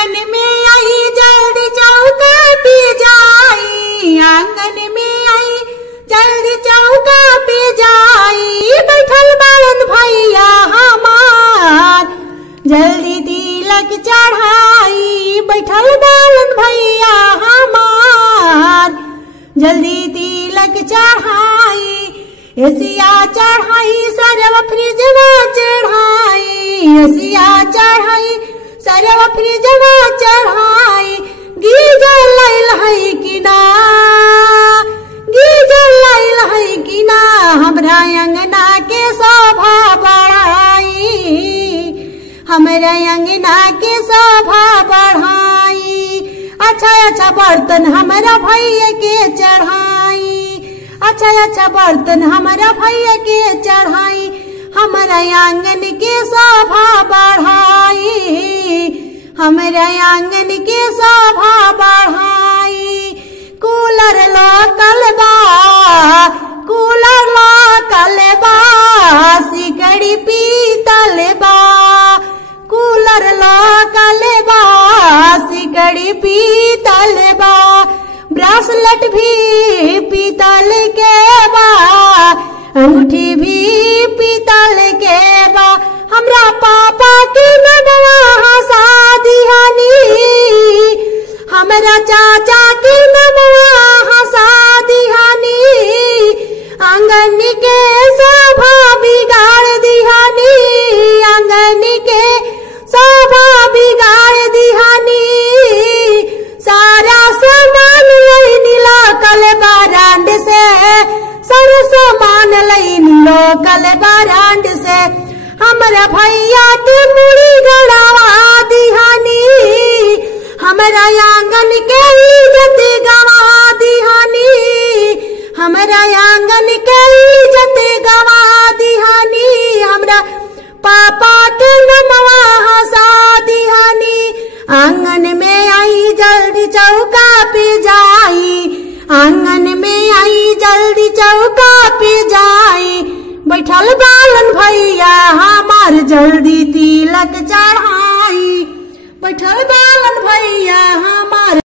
आंगन में आई जल्दी चौका पे जाई, आंगन में आई जल्दी चौका पे जाई। बैठल बालन भैया हमार जल्दी तिलक चढ़ाई, बैठल बालन भैया हमार जल्दी तिलक चढ़ाई। एसिया चढ़ाई सरवा फ्रिजवा चढ़ाई, एसिया चढ़ाई सरवा फ्रिजवा चढ़ाई। गीजर लाइल है कि ना, गीजर लाइल है कि ना, हमरा अंगना के शोभा बढ़ाई, हमरा अंगना के शोभा बढ़ाई। अच्छा अच्छा बर्तन हमरा भैया के चढ़ाई, अच्छा अच्छा बर्तन हमारा भैया के चढ़ाई। हमारा आंगन के शोभा बढ़ाई, हमारा आंगन के शोभा बढ़ाई। कूलर लोकल बा, कूलर लोकल बा, सिकड़ी पीतल बा, कूलर लोकल बा, सिकड़ी पीतल बा। ब्रासलेट भी पीतल के बा, अंगूठी भी पीतल के बा। हमरा पापा के नमवा शादी हनी, हमरा चाचा के नमवा शादी हनी। आंगन के शोभा बिगाड़ दिहानी, आंगन के शोभा बिगाड़ दिहानी। सारा सामान लईनी लोकल बारांड से, सारा सामान लईनी लोकल बारांड से। हमरा भैया के मुड़ी गड़ावा दिहानी, हमरा आंगन के इज्जत गवा दिहानी, हमरा आंगन के इज्जत गवा दिहानी। हमरा पापा के नमवा हंसा दिहानी। आंगन में आई जल्दी चौका पे जाई, आंगन में आई जल्दी चौका पे जाई। बैठल बालन भैया हमार जल्दी तिलक चढ़ाई, बैठल बालन भैया हमार